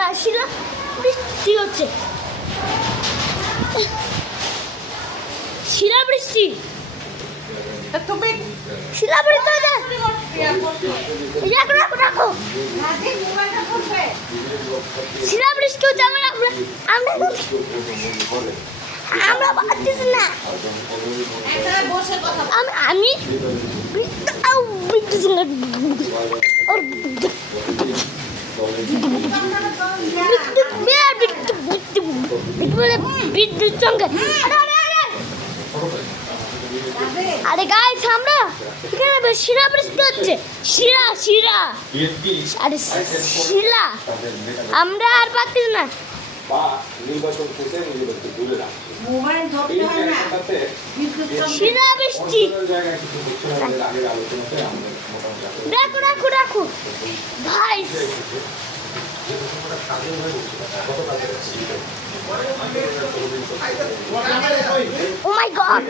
না, শিলা বৃষ্টি হচ্ছে, শিলা বৃষ্টি, শিলা বৃষ্টি হচ্ছে। রাখো রাখো রাখো, শিলা বৃষ্টি হচ্ছে। আমরা আমরা আমরা পাচ্ছি না। আমি বিদ্যুৎ সঙ্গে আরে গাইস আমরা এখানে শিলা বৃষ্টি হচ্ছে, শিলা শিলা আরে শিলা আমরা আর পাচ্ছি না। শিলা বৃষ্টি রাখো রাখো রাখো গাইস। Oh my God!